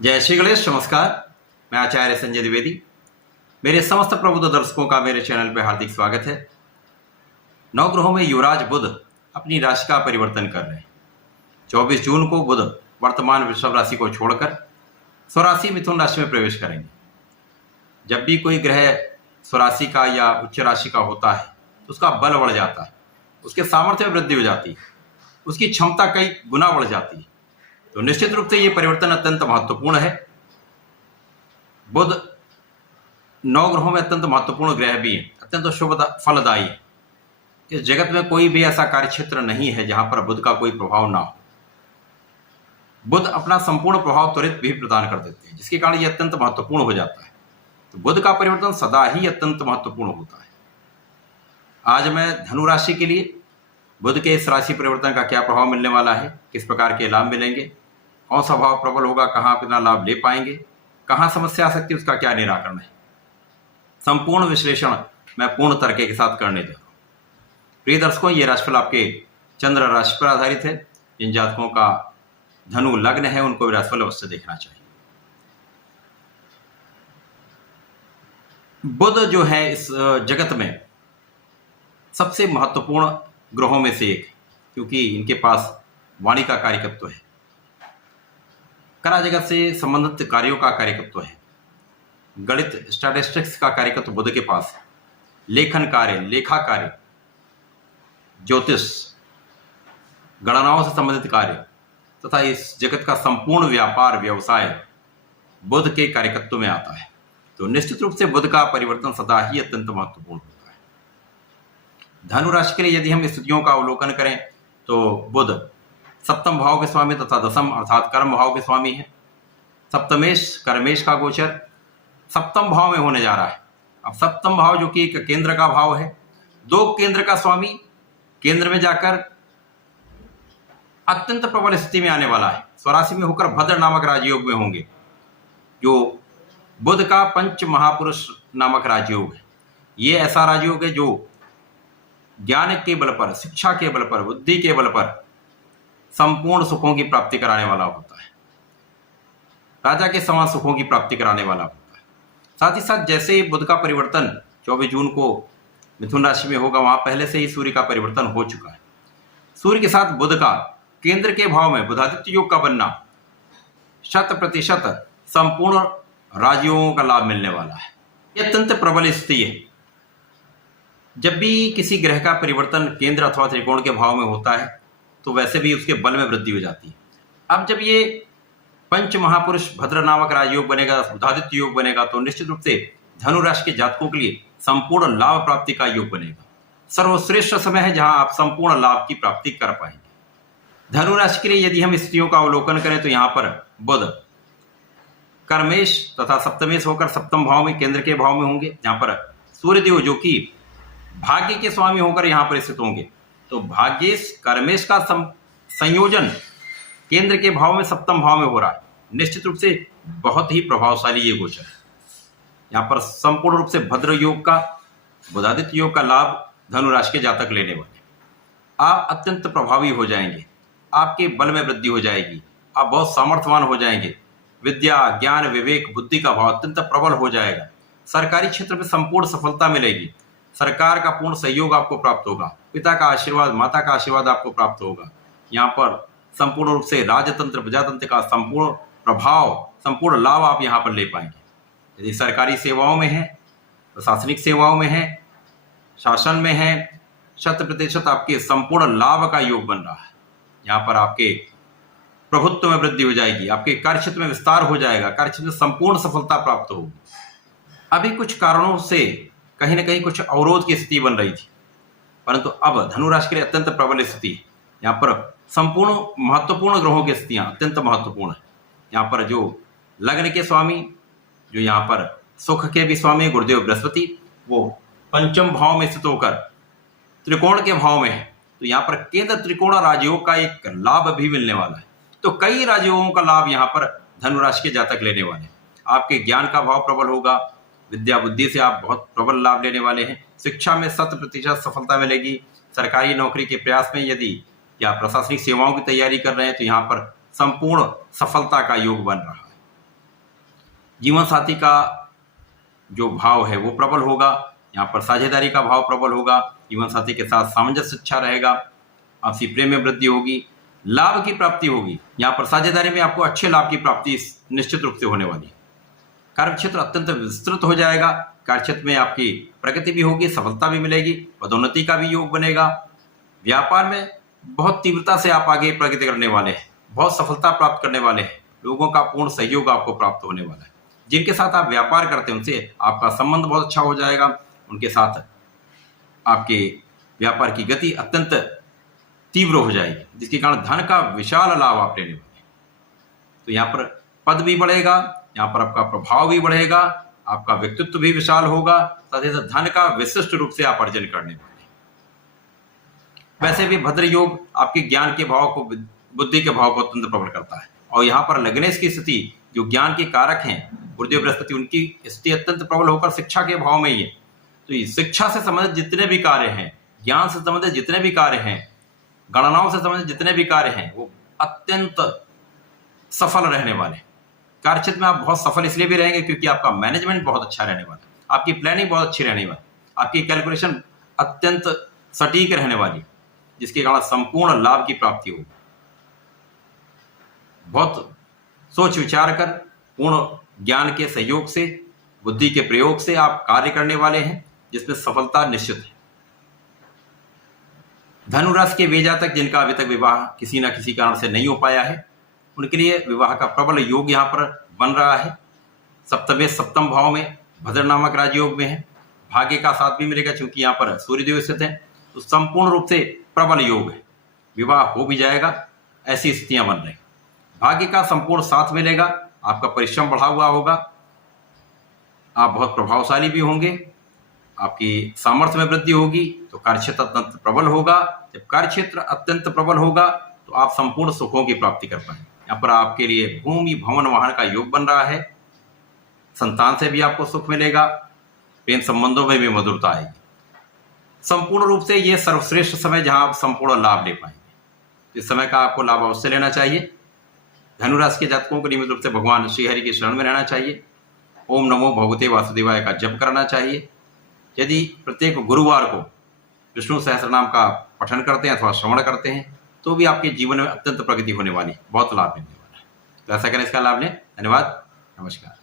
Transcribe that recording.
जय श्री गणेश। नमस्कार, मैं आचार्य संजय द्विवेदी। मेरे समस्त प्रबुद्ध दर्शकों का मेरे चैनल पर हार्दिक स्वागत है। नवग्रहों में युवराज बुध अपनी राशि का परिवर्तन कर रहे हैं। 24 जून को बुध वर्तमान वृषभ राशि को छोड़कर स्वराशि मिथुन राशि में प्रवेश करेंगे। जब भी कोई ग्रह स्वराशि का या उच्च राशि का होता है तो उसका बल बढ़ जाता है, उसके सामर्थ्य में वृद्धि हो जाती है, उसकी क्षमता कई गुना बढ़ जाती है। तो निश्चित रूप से ये परिवर्तन अत्यंत महत्वपूर्ण है। बुध नौ ग्रहों में अत्यंत महत्वपूर्ण ग्रह भी है, अत्यंत शुभ फलदायी है। इस जगत में कोई भी ऐसा कार्य क्षेत्र नहीं है जहां पर बुध का कोई प्रभाव ना हो। बुध अपना संपूर्ण प्रभाव त्वरित भी प्रदान कर देते हैं, जिसके कारण ये अत्यंत महत्वपूर्ण हो जाता है। तो बुध का परिवर्तन सदा ही अत्यंत महत्वपूर्ण होता है। आज मैं धनु राशि के लिए बुध के इस राशि परिवर्तन का क्या प्रभाव मिलने वाला है, किस प्रकार के लाभ मिलेंगे, कौन सा भाव प्रबल होगा, कहाँ कितना लाभ ले पाएंगे, कहाँ समस्या आ सकती है, उसका क्या निराकरण है, संपूर्ण विश्लेषण मैं पूर्ण तरीके के साथ करने जा रहा हूँ। प्रिय दर्शकों, ये राशिफल आपके चंद्र राशि पर आधारित है। जिन जातकों का धनु लग्न है उनको राशिफल अवश्य देखना चाहिए। बुध जो है इस जगत में सबसे महत्वपूर्ण ग्रहों में से एक, क्योंकि इनके पास वाणी का कार्यकत्व है, कला जगत से संबंधित कार्यों का कार्यकत्व है, गणित स्टैटिस्टिक्स का कार्यकत्व बुध के पास है, लेखन कार्य, लेखा कार्य, ज्योतिष, गणनाओं से संबंधित कार्य तथा इस जगत का संपूर्ण व्यापार व्यवसाय बुध के कार्यकत्व में आता है। तो निश्चित रूप से बुध का परिवर्तन सदा ही अत्यंत महत्वपूर्ण होता है। धनु राशि के लिए यदि हम स्थितियों का अवलोकन करें तो बुध सप्तम भाव के स्वामी तथा दसम अर्थात कर्म भाव के स्वामी है। सप्तमेश कर्मेश का गोचर सप्तम भाव में होने जा रहा है। अब सप्तम भाव जो कि एक केंद्र का भाव है, दो केंद्र का स्वामी केंद्र में जाकर अत्यंत प्रबल स्थिति में आने वाला है। स्वराशि में होकर भद्र नामक राजयोग में होंगे, जो बुध का पंच महापुरुष नामक राजयोग है। ये ऐसा राजयोग है जो ज्ञान के बल पर, शिक्षा के बल पर, बुद्धि के बल पर संपूर्ण सुखों की प्राप्ति कराने वाला होता है। राजा के समान सुखों की प्राप्ति कराने वाला होता है। साथ ही साथ जैसे ही बुध का परिवर्तन 24 जून को मिथुन राशि में होगा, वहां पहले से ही सूर्य का परिवर्तन हो चुका है। सूर्य के साथ बुध का केंद्र के भाव में बुधादित्य योग का बनना 100% संपूर्ण राजयोगों का लाभ मिलने वाला है। यह अत्यंत प्रबल स्थिति है। जब भी किसी ग्रह का परिवर्तन केंद्र अथवा त्रिकोण के भाव में होता है तो वैसे भी उसके बल में वृद्धि हो जाती है। अब जब ये पंच महापुरुष भद्र नामक राजयोग बनेगा, बुधादित्य योग बनेगा, तो निश्चित रूप से धनु राशि के जातकों के लिए संपूर्ण लाभ प्राप्ति का योग बनेगा। सर्वश्रेष्ठ समय है जहां आप संपूर्ण लाभ की प्राप्ति कर पाएंगे। धनु राशि के लिए यदि हम स्थितियों का अवलोकन करें तो यहाँ पर बुध कर्मेश तथा सप्तमेश होकर सप्तम भाव में केंद्र के भाव में होंगे, जहां पर सूर्यदेव जो कि भाग्य के स्वामी होकर यहाँ पर स्थित होंगे। तो भाग्येश कर्मेश का संयोजन केंद्र के भाव में सप्तम भाव में हो रहा है। निश्चित रूप से बहुत ही प्रभावशाली ये गोचर है। यहाँ पर संपूर्ण रूप से भद्र योग का, बुधादित्य योग का लाभ धनु राशि के जातक लेने वाले। आप अत्यंत प्रभावी हो जाएंगे, आपके बल में वृद्धि हो जाएगी, आप बहुत सामर्थ्यवान हो जाएंगे। विद्या, ज्ञान, विवेक, बुद्धि का भाव अत्यंत प्रबल हो जाएगा। सरकारी क्षेत्र में संपूर्ण सफलता मिलेगी। सरकार का पूर्ण सहयोग आपको प्राप्त होगा। पिता का आशीर्वाद, माता का आशीर्वाद आपको प्राप्त होगा। यहाँ पर संपूर्ण रूप से राजतंत्र, प्रजातंत्र का संपूर्ण प्रभाव, संपूर्ण लाभ आप यहाँ पर ले पाएंगे। यदि सरकारी सेवाओं में है, प्रशासनिक सेवाओं में है, शासन में है, 100% आपके संपूर्ण लाभ का योग बन रहा है। यहाँ पर आपके प्रभुत्व में वृद्धि हो जाएगी, आपके कार्य क्षेत्र में विस्तार हो जाएगा, कार्य क्षेत्र में संपूर्ण सफलता प्राप्त होगी। अभी कुछ कारणों से कहीं ना कहीं कुछ अवरोध की स्थिति बन रही थी, परंतु अब धनु राशि के लिए अत्यंत प्रबल स्थिति है। यहाँ पर संपूर्ण महत्वपूर्ण ग्रहों की स्थितियां अत्यंत महत्वपूर्ण है। यहाँ पर जो लग्न के स्वामी, जो यहाँ पर सुख के भी स्वामी गुरुदेव बृहस्पति, वो पंचम भाव में स्थित होकर त्रिकोण के भाव में है। तो यहाँ पर केंद्र त्रिकोण राजयोग का एक लाभ भी मिलने वाला है। तो कई राजयोगों का लाभ यहाँ पर धनु राशि के जातक लेने वाले हैं। आपके ज्ञान का भाव प्रबल होगा, विद्या बुद्धि से आप बहुत प्रबल लाभ लेने वाले हैं। शिक्षा में 100% सफलता मिलेगी। सरकारी नौकरी के प्रयास में यदि या प्रशासनिक सेवाओं की तैयारी कर रहे हैं तो यहाँ पर संपूर्ण सफलता का योग बन रहा है। जीवन साथी का जो भाव है वो प्रबल होगा। यहाँ पर साझेदारी का भाव प्रबल होगा। जीवन साथी के साथ सामंजस्य अच्छा रहेगा। आपसी प्रेम में वृद्धि होगी। लाभ की प्राप्ति होगी। यहाँ पर साझेदारी में आपको अच्छे लाभ की प्राप्ति निश्चित रूप से होने वाली है। कार्यक्षेत्र अत्यंत विस्तृत हो जाएगा। कार्यक्षेत्र में आपकी प्रगति भी होगी, सफलता भी मिलेगी, पदोन्नति का भी योग बनेगा। व्यापार में बहुत तीव्रता से आप आगे प्रगति करने वाले हैं, बहुत सफलता प्राप्त करने वाले हैं। लोगों का पूर्ण सहयोग आपको प्राप्त होने वाला है। जिनके साथ आप व्यापार करते हैं उनसे आपका संबंध बहुत अच्छा हो जाएगा। उनके साथ आपके व्यापार की गति अत्यंत तीव्र हो जाएगी, जिसके कारण धन का विशाल लाभ आप लेने वाले हैं। तो यहाँ पर पद भी बढ़ेगा, यहाँ पर आपका प्रभाव भी बढ़ेगा, आपका व्यक्तित्व भी विशाल होगा, साथ ही साथ धन का विशिष्ट रूप से आप अर्जन करने वाले हैं। वैसे भी भद्र योग आपके ज्ञान के भाव को, बुद्धि के भाव को अत्यंत प्रबल करता है। और यहाँ पर लग्नेश की स्थिति जो ज्ञान के कारक हैं, गुरुदेव बृहस्पति, उनकी स्थिति अत्यंत प्रबल होकर शिक्षा के भाव में ही है। तो ये शिक्षा से संबंधित जितने भी कार्य हैं, ज्ञान से संबंधित जितने भी कार्य हैं, गणनाओं से संबंधित जितने भी कार्य हैं, वो अत्यंत सफल रहने वाले। कार्यक्षेत्र में आप बहुत सफल इसलिए भी रहेंगे क्योंकि आपका मैनेजमेंट बहुत अच्छा रहने वाला है, आपकी प्लानिंग बहुत अच्छी रहने वाली, आपकी कैलकुलेशन अत्यंत सटीक रहने वाली, जिसके कारण संपूर्ण लाभ की प्राप्ति होगी। बहुत सोच विचार कर पूर्ण ज्ञान के सहयोग से, बुद्धि के प्रयोग से आप कार्य करने वाले हैं, जिसमें सफलता निश्चित है। धनुराशि के वे जातक जिनका अभी तक विवाह किसी न किसी कारण से नहीं हो पाया है, उनके लिए विवाह का प्रबल योग यहाँ पर बन रहा है। सप्तमे सप्तम भाव में भद्र नामक राजयोग में है। भाग्य का साथ भी मिलेगा, क्योंकि यहाँ पर सूर्यदेव स्थित है, तो संपूर्ण रूप से प्रबल योग है। विवाह हो भी जाएगा, ऐसी स्थितियां बन रही। भाग्य का संपूर्ण साथ मिलेगा, आपका परिश्रम बढ़ा हुआ होगा, आप बहुत प्रभावशाली भी होंगे, आपकी सामर्थ्य में वृद्धि होगी, तो कार्यक्षेत्र अत्यंत प्रबल होगा। जब कार्यक्षेत्र अत्यंत प्रबल होगा तो आप संपूर्ण सुखों की प्राप्ति कर पाएंगे। यहाँ पर आपके लिए भूमि भवन वाहन का योग बन रहा है। संतान से भी आपको सुख मिलेगा, प्रेम संबंधों में भी मधुरता आएगी। संपूर्ण रूप से ये सर्वश्रेष्ठ समय जहां आप संपूर्ण लाभ ले पाएंगे। इस समय का आपको लाभ अवश्य लेना चाहिए। धनुराशि के जातकों को नियमित रूप से भगवान श्रीहरि के शरण में रहना चाहिए। ओम नमो भगवते वासुदेवाय का जप करना चाहिए। यदि प्रत्येक गुरुवार को विष्णु सहस्रनाम का पठन करते हैं अथवा श्रवण करते हैं तो भी आपके जीवन में अत्यंत प्रगति होने वाली है, बहुत लाभ मिलने वाला है। तो ऐसा करें, इसका लाभ लें। धन्यवाद, नमस्कार।